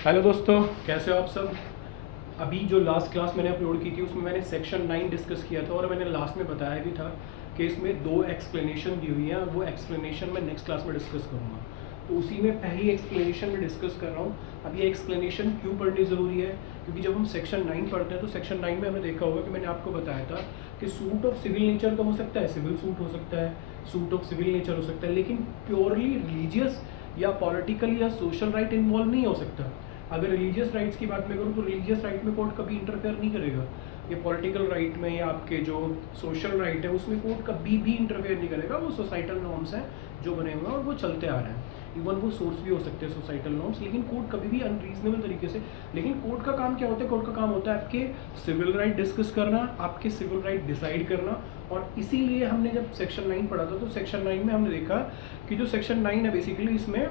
Hello दोस्तों, कैसे हो आप सब। अभी जो लास्ट क्लास मैंने अपलोड की थी उसमें मैंने सेक्शन 9 डिस्कस किया था और मैंने लास्ट में बताया भी था कि इसमें 2 एक्सप्लेनेशन दी हुई हैं और वो एक्सप्लेनेशन मैं नेक्स्ट क्लास में डिस्कस करूँगा। तो उसी में पहली एक्सप्लेनेशन में डिस्कस कर रहा हूँ। अब ये एक्सप्लेनेशन क्यों पढ़नी ज़रूरी है, क्योंकि जब हम सेक्शन 9 पढ़ते हैं तो सेक्शन 9 में हमने देखा होगा कि मैंने आपको बताया था कि सूट ऑफ सिविल नेचर तो हो सकता है, सिविल सूट हो सकता है, सूट ऑफ सिविल नेचर हो सकता है, लेकिन प्योरली रिलीजियस या पॉलिटिकल या सोशल राइट इन्वॉल्व नहीं हो सकता। अगर रिलीजियस राइट्स की बात मैं करूँ तो रिलीजियस राइट में कोर्ट कभी इंटरफेयर नहीं करेगा। ये पॉलिटिकल राइट में या आपके जो सोशल राइट है उसमें कोर्ट कभी भी इंटरफेयर नहीं करेगा। वो सोसाइटल नॉर्म्स हैं जो बने हुए हैं और वो चलते आ रहे हैं। इवन वो सोर्स भी हो सकते हैं सोसाइटल नॉर्म्स, लेकिन कोर्ट कभी भी अनरीजनेबल तरीके से। लेकिन कोर्ट का काम क्या होता है? कोर्ट का काम होता है आपके सिविल राइट डिस्कस करना, आपके सिविल राइट डिसाइड करना। और इसीलिए हमने जब सेक्शन 9 पढ़ा था तो सेक्शन 9 में हमने देखा कि जो सेक्शन 9 है बेसिकली इसमें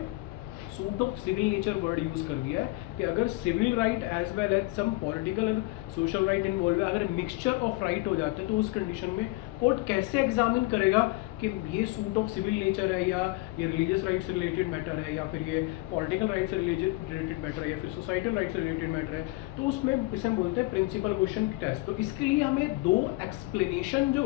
suit of civil nature word use कर दिया है कि अगर civil right as well as some political और सोशल राइट इन्वॉल्व है, अगर मिक्सचर ऑफ राइट हो जाते हैं तो उस कंडीशन में कोर्ट कैसे एग्जामिन करेगा कि ये सूट ऑफ सिविल नेचर है या ये रिलीजियस राइट से रिलेटेड मैटर है या फिर ये पॉलिटिकल राइट से रिलेटेड मैटर है या फिर सोसाइटल राइट से रिलेटेड मैटर है। तो उसमें इसे हम बोलते हैं प्रिंसिपल क्वेश्चन टेस्ट। तो इसके लिए हमें 2 एक्सप्लेनेशन जो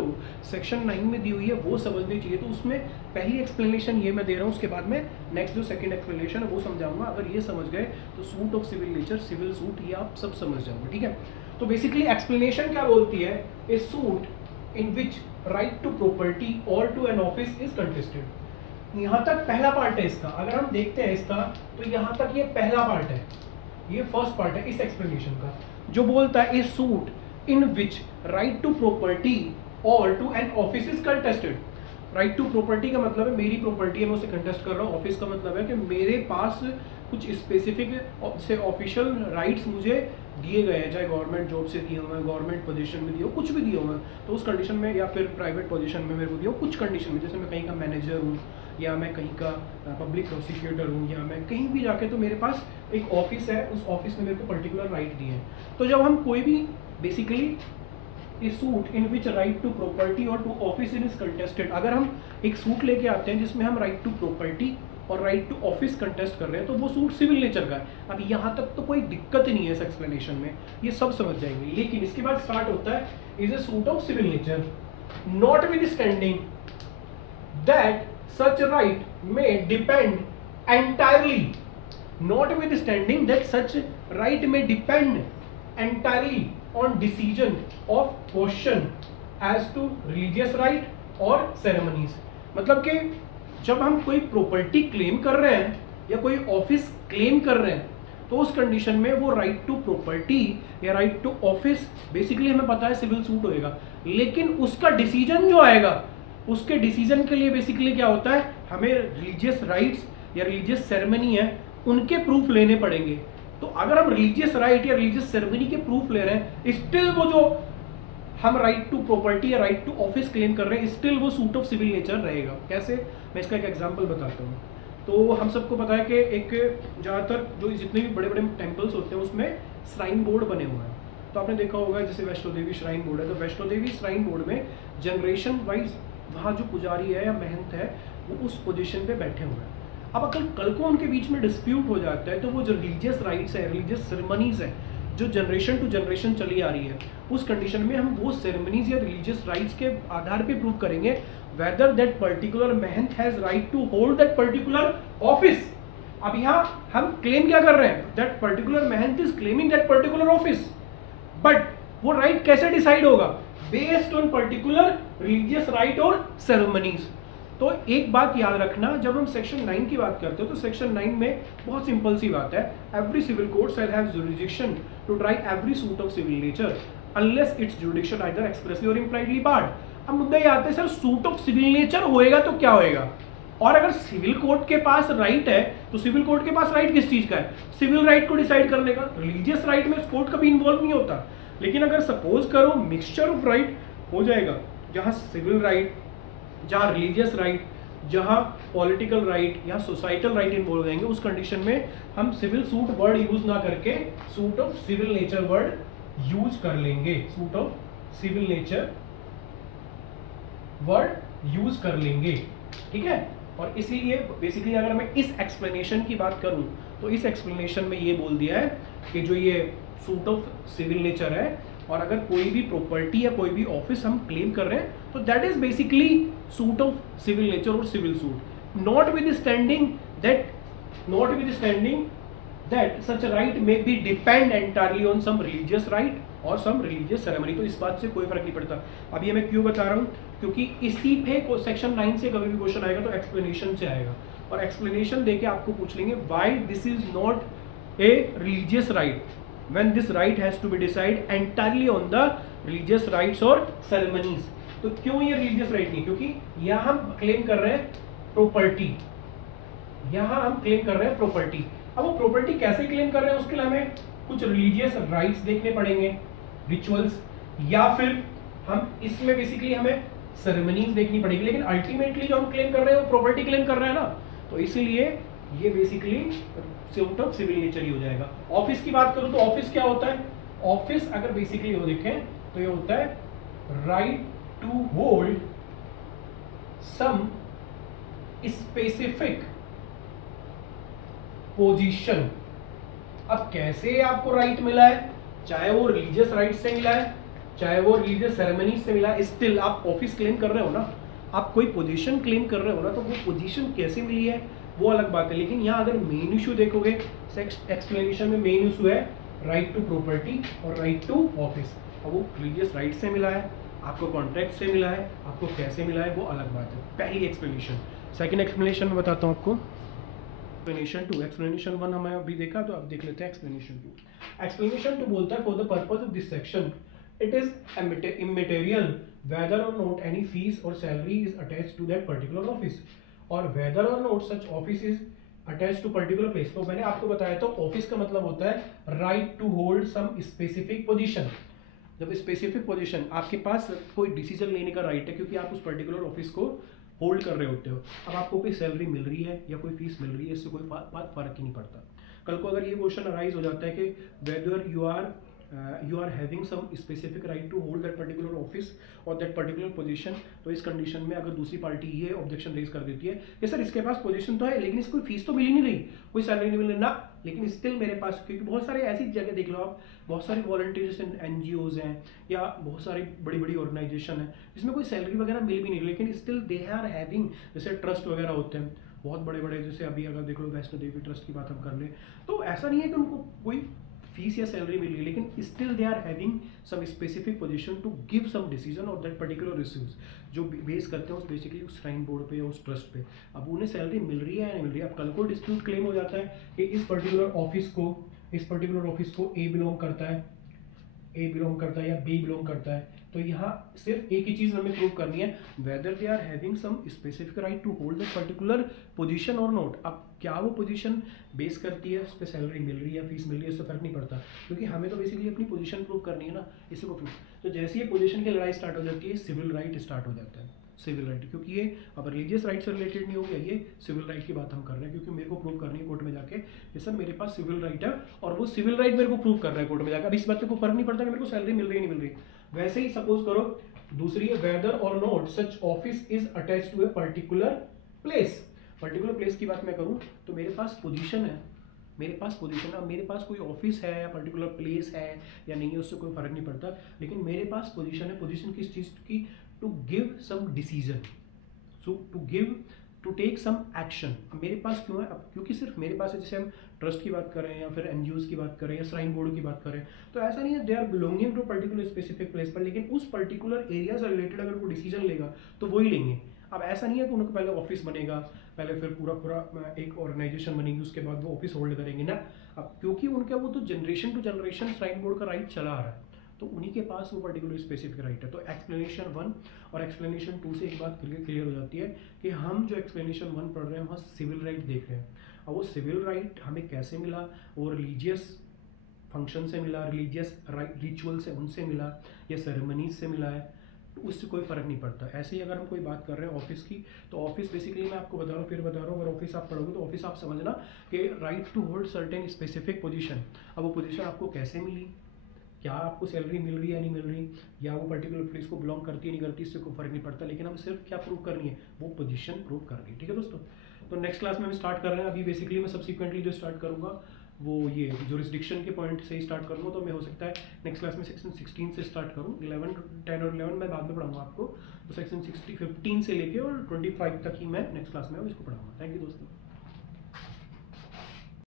सेक्शन 9 में दी हुई है वो समझनी चाहिए। तो उसमें पहली एक्सप्लेनेशन ये मैं दे रहा हूँ, उसके बाद में नेक्स्ट जो सेकंड एक्सप्लेनेशन है वो समझाऊंगा। अगर ये समझ गए तो suit of civil nature, civil suit, ये आप सब समझ जाओगे, ठीक है। तो बेसिकली एक्सप्लेनेशन क्या बोलती है? A suit in which right to property or to an office is contested. यहाँ तक पहला पार्ट है इसका। अगर हम देखते हैं इसका तो यहाँ तक ये पहला पार्ट है, ये फर्स्ट पार्ट है इस एक्सप्लेनेशन का, जो बोलता है a suit in which right to property or to an office is contested. Right to property का मतलब है मेरी प्रॉपर्टी है, मैं उसे कंटेस्ट कर रहा हूँ। ऑफिस का मतलब है कि मेरे पास कुछ स्पेसिफिक से ऑफिशियल राइट्स मुझे दिए गए हैं, चाहे गवर्नमेंट जॉब से दिए हुए हैं, गवर्नमेंट पोजीशन में दिए हो, कुछ भी दिए हुए हैं। तो उस कंडीशन में या फिर प्राइवेट पोजीशन में मेरे को दिया हो कुछ कंडीशन में, जैसे मैं कहीं का मैनेजर हूँ या मैं कहीं का पब्लिक प्रोसिक्यूटर हूँ या मैं कहीं भी जाके, तो मेरे पास एक ऑफिस है, उस ऑफिस में मेरे को पर्टिकुलर राइट दिए हैं। तो जब हम कोई भी basically a suit in which right to property or to office in is contested, अगर हम एक सूट लेके आते हैं जिसमें हम राइट टू प्रॉपर्टी और राइट टू ऑफिस कंटेस्ट कर रहे हैं तो वो सूट सिविल नेचर का है। अब यहाँ तक तो कोई दिक्कत नहीं है इस एक्सप्लेनेशन में, ये सब समझ जाएंगे। लेकिन इसके बाद स्टार्ट होता है is a suit of civil nature notwithstanding that such right may depend entirely, notwithstanding that such right may depend entirely on decision of question as to religious right or ceremonies। मतलब कि जब हम कोई property claim कर रहे हैं या कोई ऑफिस क्लेम कर रहे हैं तो उस कंडीशन में वो राइट टू प्रॉपर्टी या राइट टू ऑफिस बेसिकली हमें पता है सिविल सूट होएगा। लेकिन उसका डिसीजन जो आएगा, उसके डिसीजन के लिए बेसिकली क्या होता है, हमें रिलीजियस राइट्स या रिलीजियस सेरेमनी है उनके प्रूफ लेने पड़ेंगे। तो अगर हम रिलीजियस राइट या रिलीजियस सेरेमनी के प्रूफ ले रहे हैं, स्टिल वो जो हम राइट टू प्रॉपर्टी या राइट टू ऑफिस क्लेम कर रहे हैं, स्टिल वो सूट ऑफ सिविल नेचर रहेगा। कैसे? मैं इसका एक एग्जांपल बताता हूँ। तो हम सबको पता है कि एक ज़्यादातर जो जितने भी बड़े बड़े टेम्पल्स होते हैं उसमें श्राइन बोर्ड बने हुए हैं। तो आपने देखा होगा जैसे वैष्णो देवी श्राइन बोर्ड है, तो वैष्णो देवी श्राइन बोर्ड में जनरेशन वाइज वहाँ जो पुजारी है या महंत है वो उस पोजिशन पे बैठे हुए हैं। अब अगर कल को उनके बीच में डिस्प्यूट हो जाता है तो वो जो रिलीजियस राइट्स है, रिलीजियस सेरेमनीज है जो जनरेशन टू जनरेशन चली आ रही है, उस कंडीशन में हम वो सेरेमनीज या रिलीजियस राइट्स के आधार पे प्रूव करेंगे whether that particular mahant has right to hold that particular office. अब यहाँ हम क्लेम क्या कर रहे हैं? That particular mahant is claiming that particular office, but वो राइट कैसे डिसाइड होगा? Based on particular religious right और सेरेमनीज। तो एक बात याद रखना, जब हम सेक्शन 9 की बात करते हो तो सेक्शन 9 में बहुत सिंपल सी बात है, every civil court shall have jurisdiction to try every suit of civil nature unless its jurisdiction either expressly or impliedly barred. अब मुद्दा ये आता है sir suit of civil nature होएगा तो क्या होएगा? और अगर सिविल कोर्ट के पास राइट है तो सिविल कोर्ट के पास राइट किस चीज का है? सिविल राइट को डिसाइड करने का। रिलीजियस राइट में कोर्ट कभी इन्वॉल्व नहीं होता। लेकिन अगर सपोज करो मिक्सचर ऑफ राइट हो जाएगा, जहां सिविल राइट, जहाँ रिलीजियस राइट, जहाँ पॉलिटिकल राइट या सोसाइटल राइट इन्वॉल्व हो जाएंगे, उस कंडीशन में हम सिविल सूट वर्ड यूज ना करके suit of civil nature word use कर लेंगे। Suit of civil nature word use कर लेंगे, ठीक है। और इसीलिए बेसिकली अगर मैं इस एक्सप्लेनेशन की बात करूं तो इस एक्सप्लेनेशन में ये बोल दिया है कि जो ये सूट ऑफ सिविल नेचर है, और अगर कोई भी प्रॉपर्टी या कोई भी ऑफिस हम क्लेम कर रहे हैं तो that is basically suit of civil nature और civil suit, notwithstanding that such right may be depend entirely on some religious right or some religious ceremony. तो इस बात से कोई फर्क नहीं पड़ता। अब ये मैं क्यों बता रहा हूँ, क्योंकि इसी पे सेक्शन 9 से कभी भी क्वेश्चन आएगा तो एक्सप्लेनेशन से आएगा, और एक्सप्लेनेशन देके आपको पूछ लेंगे why this is not a religious right when this right has to be decided entirely on the religious rights or ceremonies। तो क्यों ये religious right नहीं, क्योंकि यहाँ हम क्लेम कर रहे हैं प्रॉपर्टी, यहाँ हम क्लेम कर रहे हैं प्रॉपर्टी। अब वो प्रॉपर्टी कैसे क्लेम कर रहे हैं उसके लिए हमें कुछ रिलीजियस राइट्स देखने पड़ेंगे, रिचुअल्स, या फिर हम इसमें बेसिकली हमें सेरेमनीज देखनी पड़ेगी, लेकिन अल्टीमेटली जो हम क्लेम कर रहे हैं वो प्रॉपर्टी क्लेम कर रहे हैं ना, तो इसीलिए ये basically suit of civil nature ही हो जाएगा। ऑफिस की बात करूं तो ऑफिस क्या होता है, ऑफिस अगर बेसिकली वो देखें तो ये होता है right to hold some specific position. अब कैसे आपको राइट मिला है, चाहे वो रिलीजियस राइट से मिला है, चाहे वो रिलीजियस सेरेमनी से मिला है, स्टिल आप ऑफिस क्लेम कर रहे हो ना, आप कोई पोजीशन क्लेम कर रहे हो ना, तो वो पोजीशन कैसे मिली है वो अलग बात है। लेकिन यहाँ अगर मेन इशू देखोगे एक्सप्लेनेशन में, मेन इशू है राइट टू प्रॉपर्टी और राइट टू ऑफिस। अब वो रिलीजियस राइट से मिला है, आपको कॉन्ट्रैक्ट से मिला है, आपको कैसे मिला है वो अलग बात है, पहली एक्सप्लेनेशन। सेकंड एक्सप्लेनेशन में बताता हूँ आपको। एक्सप्लेनेशन 2, एक्सप्लेनेशन 1 हमें अभी देखा, तो अब देख लेते हैं एक्सप्लेनेशन 2। एक्सप्लेनेशन 2 बोलता है for the purpose of this section it is immaterial whether or not any fees or salary is attached to that particular office और whether or not such office is attached to particular place। तो मैंने आपको बताया तो office का मतलब होता है right to hold some specific position. जब स्पेसिफिक पोजीशन, आपके पास कोई डिसीजन लेने का राइट है क्योंकि आप उस पर्टिकुलर ऑफिस को होल्ड कर रहे होते हो। अब आपको कोई सैलरी मिल रही है या कोई फीस मिल रही है, इससे कोई फर्क ही नहीं पड़ता। कल को अगर ये क्वेश्चन अराइज हो जाता है कि weather you are having some specific right to hold that particular office or that particular position, तो इस कंडीशन में अगर दूसरी पार्टी ये ऑब्जेक्शन रेज कर देती है कि सर इसके पास पोजीशन तो है लेकिन इसको कोई फीस तो मिल ही नहीं रही, कोई सैलरी नहीं मिल रही ना, लेकिन स्टिल मेरे पास, क्योंकि बहुत सारे ऐसी जगह देख लो आप, बहुत सारे वॉलंटियर्स एनजीओज हैं या बहुत सारी बड़ी बड़ी ऑर्गेनाइजेशन है जिसमें कोई सैलरी वगैरह मिल भी नहीं, लेकिन स्टिल दे आर हैविंग, जैसे ट्रस्ट वगैरह होते हैं बहुत बड़े बड़े, जैसे अभी अगर देख लो वैष्णो देवी ट्रस्ट की बात हम कर ले, तो ऐसा नहीं है कि उनको कोई फीस या सैलरी मिल रही, लेकिन still they are having some specific position to give some decision of that particular issues, जो बेस करते हैं उस बेसिकली उस श्राइन बोर्ड पे या उस ट्रस्ट पे। अब उन्हें सैलरी मिल रही है या नहीं मिल रही है, अब कल को डिस्प्यूट क्लेम हो जाता है कि इस पर्टिकुलर ऑफिस को ए बिलोंग करता है या बी बिलोंग करता है, तो यहाँ सिर्फ एक ही चीज हमें प्रूव करनी है, whether they are having some specific right to hold that particular position or not. अब क्या वो पोजीशन बेस करती है उस पर सैलरी मिल रही है या फीस मिल रही है, इससे फर्क नहीं पड़ता, क्योंकि हमें तो बेसिकली अपनी पोजीशन प्रूव करनी है ना, इसी को प्रूव। तो जैसे ये पोजीशन की लड़ाई स्टार्ट हो जाती है, सिविल राइट स्टार्ट हो जाता है, सिविल राइट, क्योंकि ये अब रिलीजियस राइट से रिलेटेड नहीं हो गया, ये सिविल राइट की बात हम कर रहे हैं, क्योंकि मेरे को प्रूव करनी है कोर्ट में जाके कि सर मेरे पास सिविल राइट है और वो सिविल राइट मेरे को प्रूव कर रहा है कोर्ट में जाकर। अब इस बात को फर्क नहीं पड़ता कि मेरे को सैलरी मिल रही है नहीं मिल रही। वैसे ही सपोज करो दूसरी है whether or not such office is attached to a particular place. Particular place की बात मैं करूं तो मेरे पास पोजीशन है, अब मेरे पास कोई ऑफिस है या पर्टिकुलर प्लेस है या नहीं है उससे कोई फर्क नहीं पड़ता, लेकिन मेरे पास पोजीशन है। पोजीशन किस चीज की, to give some decision, so to take some action. अब मेरे पास क्यों है, अब क्योंकि सिर्फ मेरे पास है, जैसे हम ट्रस्ट की बात करें या फिर एनजीओज की बात करें या श्राइन बोर्ड की बात करें, तो ऐसा नहीं है they are belonging to particular specific place पर, लेकिन उस पर्टिकुलर एरिया से रिलेटेड अगर वो डिसीजन लेगा तो वही लेंगे। अब ऐसा नहीं है कि उनको पहले ऑफिस बनेगा, पहले फिर पूरा एक ऑर्गेनाइजेशन बनेगी, उसके बाद वो ऑफिस होल्ड करेंगे ना। अब क्योंकि उनका वो तो generation to generation shrine board का राइट चला आ रहा है, तो उन्हीं के पास वो पर्टिकुलर स्पेसिफिक राइट है। तो एक्सप्लेनेशन 1 और एक्सप्लेनेशन 2 से एक बात क्लियर हो जाती है कि हम जो एक्सप्लेनेशन 1 पढ़ रहे हैं वहाँ सिविल राइट देख रहे हैं। अब वो सिविल राइट हमें कैसे मिला, वो रिलीजियस फंक्शन से मिला, रिलीजियस रिचुअल से उनसे मिला या सेरेमनीज से मिला है, तो उससे कोई फर्क नहीं पड़ता। ऐसे ही अगर हम कोई बात कर रहे हैं ऑफिस की, तो ऑफिस बेसिकली मैं आपको बता रहा हूँ, फिर बता रहा हूँ, अगर ऑफिस आप पढ़ोगे तो ऑफिस आप समझना कि right to hold certain specific position. अब वो पोजीशन आपको कैसे मिली, क्या आपको सैलरी मिल रही है नहीं मिल रही, या वो पर्टिकुलर प्लेस को बिलोंग करती है नहीं करती, इससे कोई फर्क नहीं पड़ता, लेकिन हम सिर्फ क्या प्रूव करनी है, वो पोजीशन प्रूव करनी है। ठीक है दोस्तों, तो नेक्स्ट क्लास में हम स्टार्ट कर रहे हैं। अभी बेसिकली मैं सब्सिक्वेंटली जो स्टार्ट करूँगा वो ये जुरिस्डिक्शन के पॉइंट से ही स्टार्ट करूँगा। तो मैं हो सकता है नेक्स्ट क्लास में सेक्शन 16 से स्टार्ट करूँ। 11, 10 और 11 मैं बाद में पढ़ाऊँगा आपको। तो सेक्शन 15 से लेके और 25 तक ही मैं नेक्स्ट क्लास में इसको पढ़ाऊँगा। थैंक यू दोस्तों।